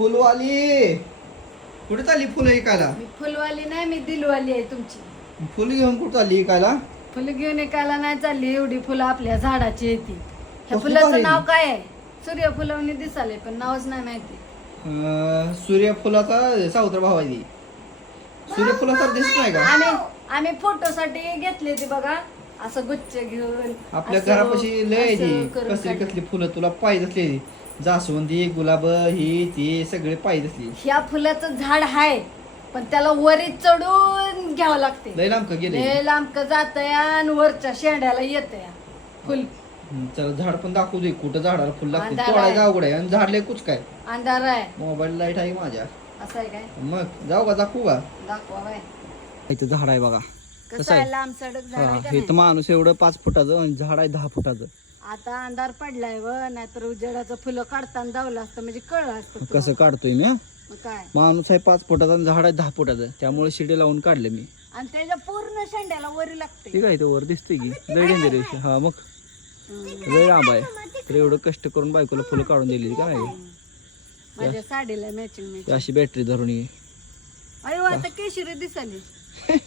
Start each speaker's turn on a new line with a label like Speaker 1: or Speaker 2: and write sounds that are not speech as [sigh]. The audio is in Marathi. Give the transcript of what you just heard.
Speaker 1: फुलवाली. कुठे चालली फुलं विकायला?
Speaker 2: मी फुलवाली नाही मी दिलवाली आहे तुमची.
Speaker 1: फुल घेऊन कुठे चालली विकायला?
Speaker 2: फुलं घेऊन एकाला नाही चालली एवढी फुलं आपल्या झाडाची येते ह्या
Speaker 1: कसली
Speaker 2: फुलाचं. नाव काय आहे? सूर्यफुलवणी दिसाले पण नावच नाही माहिती.
Speaker 1: अं, सूर्यफुलाचा सावत्र भाव आहे ती सूर्यफुलाचा दिसत नाही का?
Speaker 2: आम्ही आम्ही फोटोसाठी घेतली ती बघा. असं गुच्छ घेऊन
Speaker 1: आपल्या
Speaker 2: असं-
Speaker 1: घरापाशी लय आहे
Speaker 2: असं
Speaker 1: ती
Speaker 2: करून
Speaker 1: कसली
Speaker 2: काढली.
Speaker 1: कसली फुलं तुला पाहिजे असली जास्वंदी गुलाब ही ती सगळे पाहिजे असली.
Speaker 2: ह्या फुलाचं झाड आहे पण त्याला वरी चढून घ्यावं लागते
Speaker 1: लय लांब का गेले
Speaker 2: लय लांबक जात आणि वरच्या शेंड्याला येत फुल.
Speaker 1: चल झाड पण दाखवू दे कुठं झाडाला फुल लागते
Speaker 2: अंधार आहे.
Speaker 1: अवघड आहे. आणि झाड लय कुच काय
Speaker 2: अंधार आहे.
Speaker 1: मोबाईल लाइट आहे माझ्या.
Speaker 2: असं आहे काय?
Speaker 1: मग जाऊ का दाखवू का?
Speaker 2: दाखवा बाय.
Speaker 1: इथं झाड आहे बघा.
Speaker 2: कसं आहे? लांब सडक झाड आहे का
Speaker 1: हे तर? माणूस एवढं पाच फुटाचं आणि झाड आहे दहा फुटाचं.
Speaker 2: आता अंधार पडलाय व नाहीतर उजेडाचं फुलं काढताना जावलं असतं म्हणजे कळलं असतं
Speaker 1: कसं. काढतोय मी हं?
Speaker 2: मग काय?
Speaker 1: माणूस आहे पाच फुटाचा आणि झाड आहे दहा फुटाचं. त्यामुळे शिडी लावून काढले मी.
Speaker 2: आणि त्याच्या पूर्ण शेंड्याला वरी लागते.
Speaker 1: ठीक आहे ते वर दिसतोय की. लय डेंजर आहे. हा मग. लय लांब आहे तर एवढं कष्ट करून बायकोला फुलं काढून दिली काय?
Speaker 2: माझ्या साडीला मॅचिंग
Speaker 1: अशी बॅटरी धरून ये.
Speaker 2: अरे वा, आता केशरी दिसाली [laughs]